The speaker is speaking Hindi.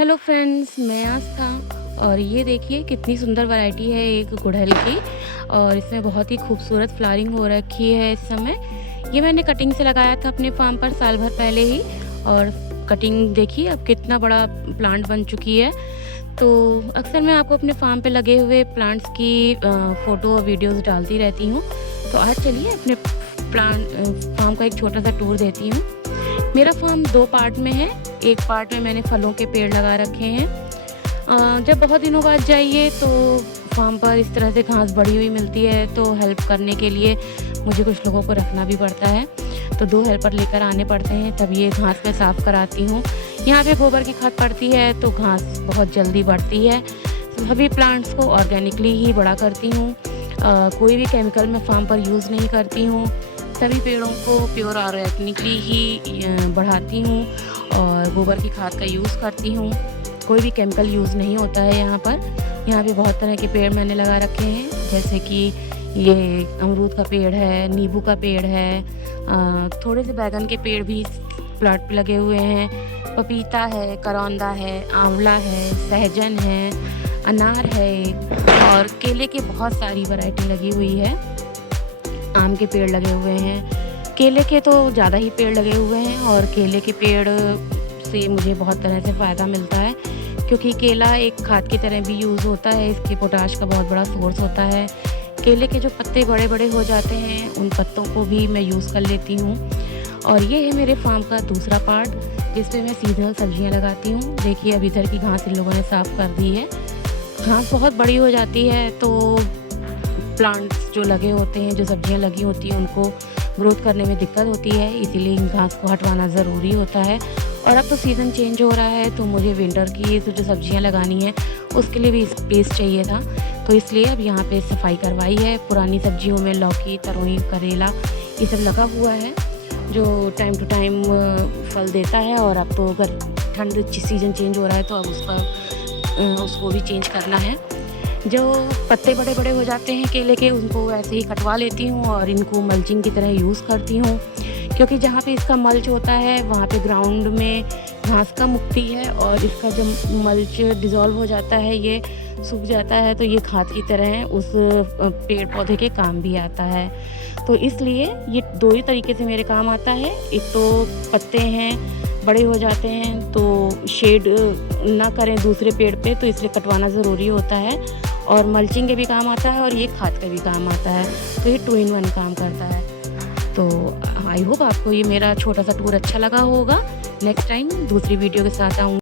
हेलो फ्रेंड्स, मैं आस्था। और ये देखिए कितनी सुंदर वैरायटी है एक गुड़हल की। और इसमें बहुत ही खूबसूरत फ्लावरिंग हो रखी है इस समय। ये मैंने कटिंग से लगाया था अपने फार्म पर साल भर पहले ही। और कटिंग देखिए अब कितना बड़ा प्लांट बन चुकी है। तो अक्सर मैं आपको अपने फार्म पे लगे हुए प्लांट्स की फ़ोटो और वीडियोज़ डालती रहती हूँ। तो आज चलिए अपने फार्म का एक छोटा सा टूर देती हूँ। मेरा फार्म 2 पार्ट में है। एक पार्ट में मैंने फलों के पेड़ लगा रखे हैं। जब बहुत दिनों बाद जाइए तो फार्म पर इस तरह से घास बढ़ी हुई मिलती है, तो हेल्प करने के लिए मुझे कुछ लोगों को रखना भी पड़ता है। तो 2 हेल्पर लेकर आने पड़ते हैं, तब ये घास मैं साफ़ कराती हूँ। यहाँ पे गोबर की खाद पड़ती है तो घास बहुत जल्दी बढ़ती है। सभी प्लांट्स को ऑर्गेनिकली ही बड़ा करती हूँ। कोई भी केमिकल मैं फार्म पर यूज़ नहीं करती हूँ। सभी पेड़ों को प्योर ऑर्गेनिकली ही बढ़ाती हूँ और गोबर की खाद का यूज़ करती हूँ। कोई भी केमिकल यूज़ नहीं होता है यहाँ पर। यहाँ पे बहुत तरह के पेड़ मैंने लगा रखे हैं, जैसे कि ये अमरूद का पेड़ है, नींबू का पेड़ है, थोड़े से बैगन के पेड़ भी प्लाट पे लगे हुए हैं, पपीता है, करौंदा है, आंवला है, सहजन है, अनार है और केले की बहुत सारी वैरायटी लगी हुई है। आम के पेड़ लगे हुए हैं। केले के तो ज़्यादा ही पेड़ लगे हुए हैं और केले के पेड़ से मुझे बहुत तरह से फ़ायदा मिलता है, क्योंकि केला एक खाद की तरह भी यूज़ होता है। इसके पोटाश का बहुत बड़ा सोर्स होता है। केले के जो पत्ते बड़े बड़े हो जाते हैं, उन पत्तों को भी मैं यूज़ कर लेती हूँ। और ये है मेरे फार्म का दूसरा पार्ट, जिसपे मैं सीजनल सब्जियाँ लगाती हूँ। देखिए अब इधर की घास इन लोगों ने साफ़ कर दी है। घास बहुत बड़ी हो जाती है तो प्लांट्स जो लगे होते हैं, जो सब्जियां लगी होती हैं, उनको ग्रोथ करने में दिक्कत होती है, इसीलिए इन घास को हटवाना ज़रूरी होता है। और अब तो सीज़न चेंज हो रहा है, तो मुझे विंटर की जो सब्जियां लगानी है उसके लिए भी स्पेस चाहिए था, तो इसलिए अब यहाँ पे सफाई करवाई है। पुरानी सब्जियों में लौकी, तरोई, करेला ये सब लगा हुआ है, जो टाइम टू टाइम फल देता है। और अब तो अगर ठंड सीज़न चेंज हो रहा है तो अब उसको भी चेंज करना है। जो पत्ते बड़े बड़े हो जाते हैं केले के, उनको ऐसे ही कटवा लेती हूँ और इनको मल्चिंग की तरह यूज़ करती हूँ, क्योंकि जहाँ पे इसका मल्च होता है वहाँ पे ग्राउंड में घास कम उगती है और इसका जब मल्च डिज़ोल्व हो जाता है, ये सूख जाता है, तो ये खाद की तरह उस पेड़ पौधे के काम भी आता है। तो इसलिए ये 2 ही तरीके से मेरे काम आता है। एक तो पत्ते हैं बड़े हो जाते हैं तो शेड ना करें दूसरे पेड़ पे, तो इसलिए कटवाना ज़रूरी होता है। और मल्चिंग के भी काम आता है और ये खाद का भी काम आता है, तो ये 2 in 1 काम करता है। तो आई होप आपको ये मेरा छोटा सा टूर अच्छा लगा होगा। नेक्स्ट टाइम दूसरी वीडियो के साथ आऊँगी।